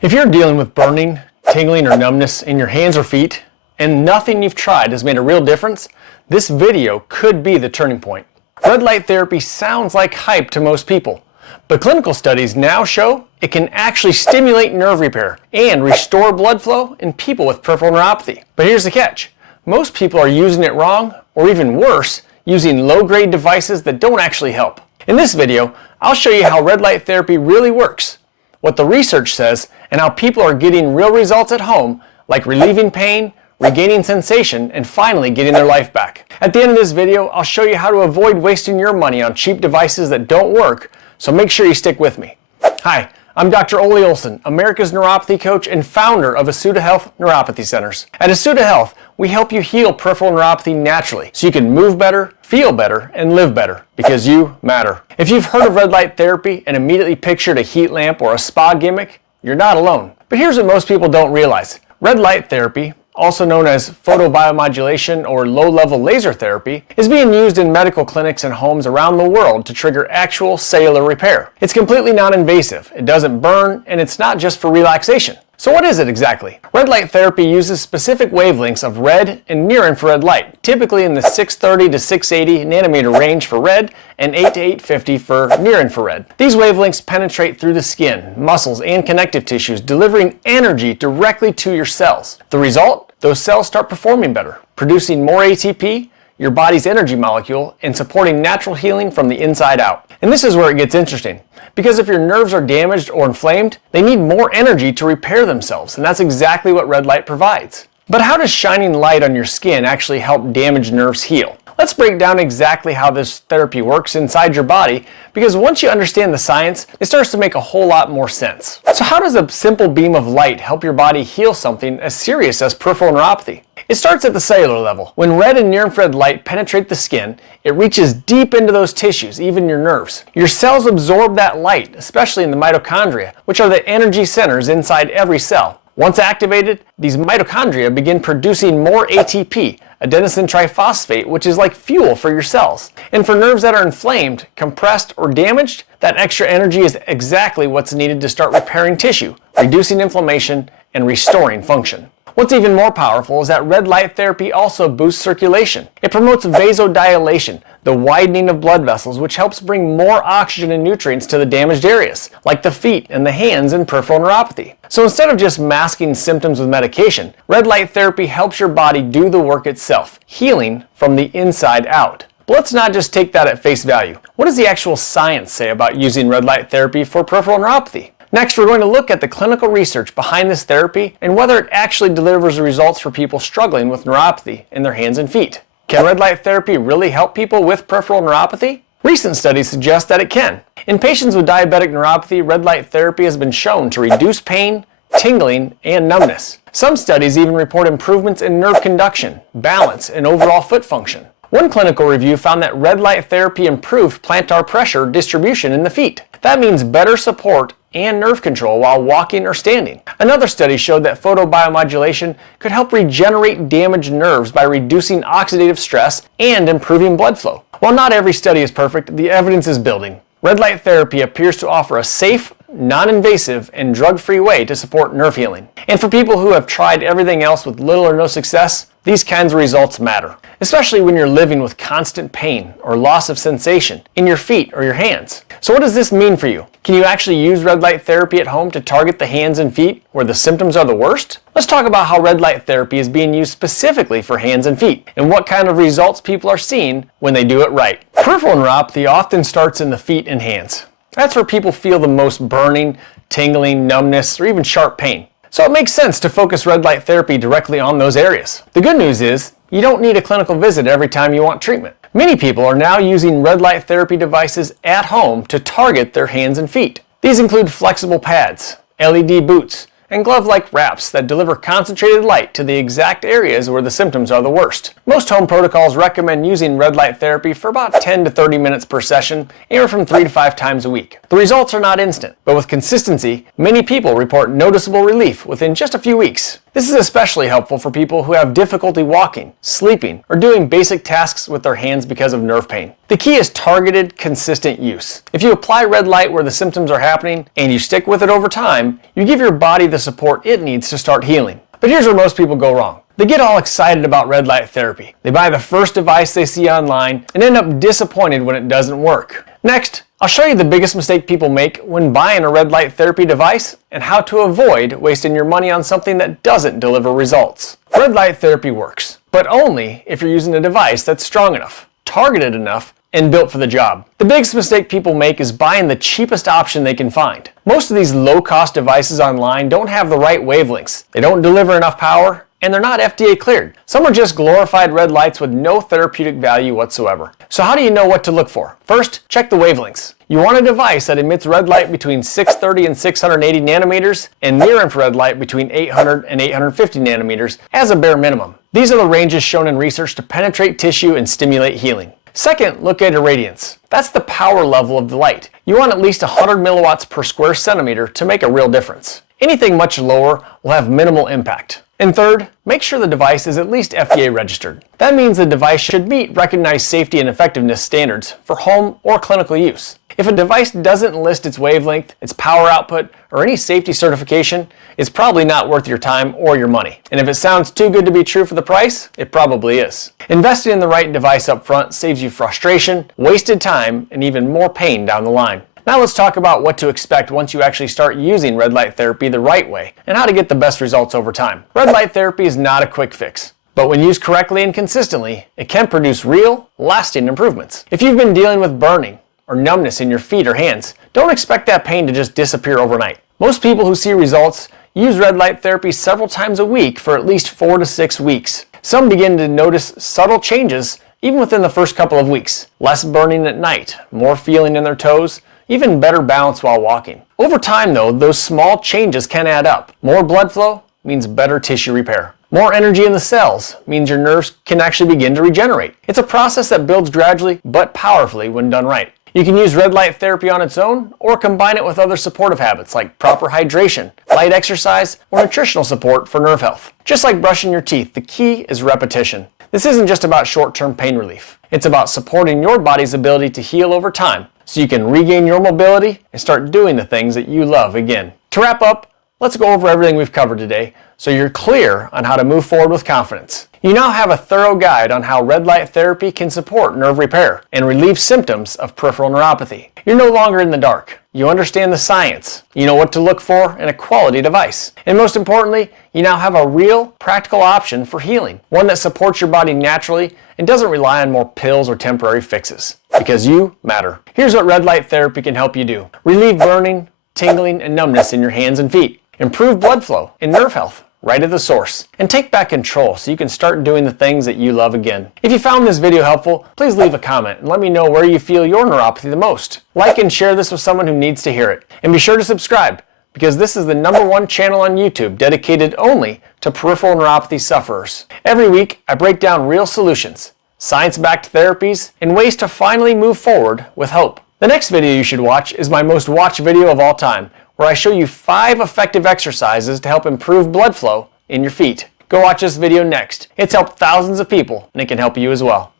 If you're dealing with burning, tingling, or numbness in your hands or feet, and nothing you've tried has made a real difference, this video could be the turning point. Red light therapy sounds like hype to most people, but clinical studies now show it can actually stimulate nerve repair and restore blood flow in people with peripheral neuropathy. But here's the catch. Most people are using it wrong, or even worse, using low-grade devices that don't actually help. In this video, I'll show you how red light therapy really works, what the research says, and how people are getting real results at home, like relieving pain, regaining sensation, and finally getting their life back. At the end of this video, I'll show you how to avoid wasting your money on cheap devices that don't work, so make sure you stick with me. Hi, I'm Dr. Ole Olson, America's neuropathy coach and founder of Asuta Health Neuropathy Centers. At Asuta Health, we help you heal peripheral neuropathy naturally so you can move better, feel better, and live better, because you matter. If you've heard of red light therapy and immediately pictured a heat lamp or a spa gimmick, you're not alone. But here's what most people don't realize. Red light therapy, also known as photobiomodulation or low-level laser therapy, is being used in medical clinics and homes around the world to trigger actual cellular repair. It's completely non-invasive, it doesn't burn, and it's not just for relaxation. So what is it exactly? Red light therapy uses specific wavelengths of red and near-infrared light, typically in the 630 to 680 nanometer range for red and 8 to 850 for near-infrared. These wavelengths penetrate through the skin, muscles, and connective tissues, delivering energy directly to your cells. The result? Those cells start performing better, producing more ATP, your body's energy molecule, and supporting natural healing from the inside out. And this is where it gets interesting. Because if your nerves are damaged or inflamed, they need more energy to repair themselves, and that's exactly what red light provides. But how does shining light on your skin actually help damaged nerves heal? Let's break down exactly how this therapy works inside your body, because once you understand the science, it starts to make a whole lot more sense. So how does a simple beam of light help your body heal something as serious as peripheral neuropathy? It starts at the cellular level. When red and near-infrared light penetrate the skin, it reaches deep into those tissues, even your nerves. Your cells absorb that light, especially in the mitochondria, which are the energy centers inside every cell. Once activated, these mitochondria begin producing more ATP, adenosine triphosphate, which is like fuel for your cells. And for nerves that are inflamed, compressed, or damaged, that extra energy is exactly what's needed to start repairing tissue, reducing inflammation, and restoring function. What's even more powerful is that red light therapy also boosts circulation. It promotes vasodilation, the widening of blood vessels, which helps bring more oxygen and nutrients to the damaged areas, like the feet and the hands in peripheral neuropathy. So instead of just masking symptoms with medication, red light therapy helps your body do the work itself, healing from the inside out. But let's not just take that at face value. What does the actual science say about using red light therapy for peripheral neuropathy? Next, we're going to look at the clinical research behind this therapy and whether it actually delivers results for people struggling with neuropathy in their hands and feet. Can red light therapy really help people with peripheral neuropathy? Recent studies suggest that it can. In patients with diabetic neuropathy, red light therapy has been shown to reduce pain, tingling, and numbness. Some studies even report improvements in nerve conduction, balance, and overall foot function. One clinical review found that red light therapy improved plantar pressure distribution in the feet. That means better support and nerve control while walking or standing. Another study showed that photobiomodulation could help regenerate damaged nerves by reducing oxidative stress and improving blood flow. While not every study is perfect, the evidence is building. Red light therapy appears to offer a safe, non-invasive, and drug-free way to support nerve healing. And for people who have tried everything else with little or no success, these kinds of results matter, especially when you're living with constant pain or loss of sensation in your feet or your hands. So what does this mean for you? Can you actually use red light therapy at home to target the hands and feet where the symptoms are the worst? Let's talk about how red light therapy is being used specifically for hands and feet, and what kind of results people are seeing when they do it right. Peripheral neuropathy often starts in the feet and hands. That's where people feel the most burning, tingling, numbness, or even sharp pain. So it makes sense to focus red light therapy directly on those areas. The good news is, you don't need a clinical visit every time you want treatment. Many people are now using red light therapy devices at home to target their hands and feet. These include flexible pads, LED boots, and glove-like wraps that deliver concentrated light to the exact areas where the symptoms are the worst. Most home protocols recommend using red light therapy for about 10 to 30 minutes per session, anywhere from 3 to 5 times a week. The results are not instant, but with consistency, many people report noticeable relief within just a few weeks. This is especially helpful for people who have difficulty walking, sleeping, or doing basic tasks with their hands because of nerve pain. The key is targeted, consistent use. If you apply red light where the symptoms are happening and you stick with it over time, you give your body the support it needs to start healing. But here's where most people go wrong. They get all excited about red light therapy. They buy the first device they see online and end up disappointed when it doesn't work. Next, I'll show you the biggest mistake people make when buying a red light therapy device and how to avoid wasting your money on something that doesn't deliver results. Red light therapy works, but only if you're using a device that's strong enough, targeted enough, and built for the job. The biggest mistake people make is buying the cheapest option they can find. Most of these low-cost devices online don't have the right wavelengths. They don't deliver enough power, and they're not FDA cleared. Some are just glorified red lights with no therapeutic value whatsoever. So how do you know what to look for? First, check the wavelengths. You want a device that emits red light between 630 and 680 nanometers and near-infrared light between 800 and 850 nanometers as a bare minimum. These are the ranges shown in research to penetrate tissue and stimulate healing. Second, look at irradiance. That's the power level of the light. You want at least 100 milliwatts per square centimeter to make a real difference. Anything much lower will have minimal impact. And third, make sure the device is at least FDA registered. That means the device should meet recognized safety and effectiveness standards for home or clinical use. If a device doesn't list its wavelength, its power output, or any safety certification, it's probably not worth your time or your money. And if it sounds too good to be true for the price, it probably is. Investing in the right device up front saves you frustration, wasted time, and even more pain down the line. Now let's talk about what to expect once you actually start using red light therapy the right way and how to get the best results over time. Red light therapy is not a quick fix, but when used correctly and consistently, it can produce real, lasting improvements. If you've been dealing with burning or numbness in your feet or hands, don't expect that pain to just disappear overnight. Most people who see results use red light therapy several times a week for at least 4 to 6 weeks. Some begin to notice subtle changes even within the first couple of weeks. Less burning at night, more feeling in their toes, even better balance while walking. Over time though, those small changes can add up. More blood flow means better tissue repair. More energy in the cells means your nerves can actually begin to regenerate. It's a process that builds gradually but powerfully when done right. You can use red light therapy on its own or combine it with other supportive habits like proper hydration, light exercise, or nutritional support for nerve health. Just like brushing your teeth, the key is repetition. This isn't just about short-term pain relief. It's about supporting your body's ability to heal over time so you can regain your mobility and start doing the things that you love again. To wrap up, let's go over everything we've covered today so you're clear on how to move forward with confidence. You now have a thorough guide on how red light therapy can support nerve repair and relieve symptoms of peripheral neuropathy. You're no longer in the dark. You understand the science. You know what to look for in a quality device. And most importantly, you now have a real, practical option for healing. One that supports your body naturally and doesn't rely on more pills or temporary fixes. Because you matter. Here's what red light therapy can help you do. Relieve burning, tingling, and numbness in your hands and feet. Improve blood flow and nerve health right at the source. And take back control so you can start doing the things that you love again. If you found this video helpful, please leave a comment and let me know where you feel your neuropathy the most. Like and share this with someone who needs to hear it. And be sure to subscribe, because this is the #1 channel on YouTube dedicated only to peripheral neuropathy sufferers. Every week, I break down real solutions, science-backed therapies, and ways to finally move forward with hope. The next video you should watch is my most watched video of all time, where I show you 5 effective exercises to help improve blood flow in your feet. Go watch this video next. It's helped thousands of people, and it can help you as well.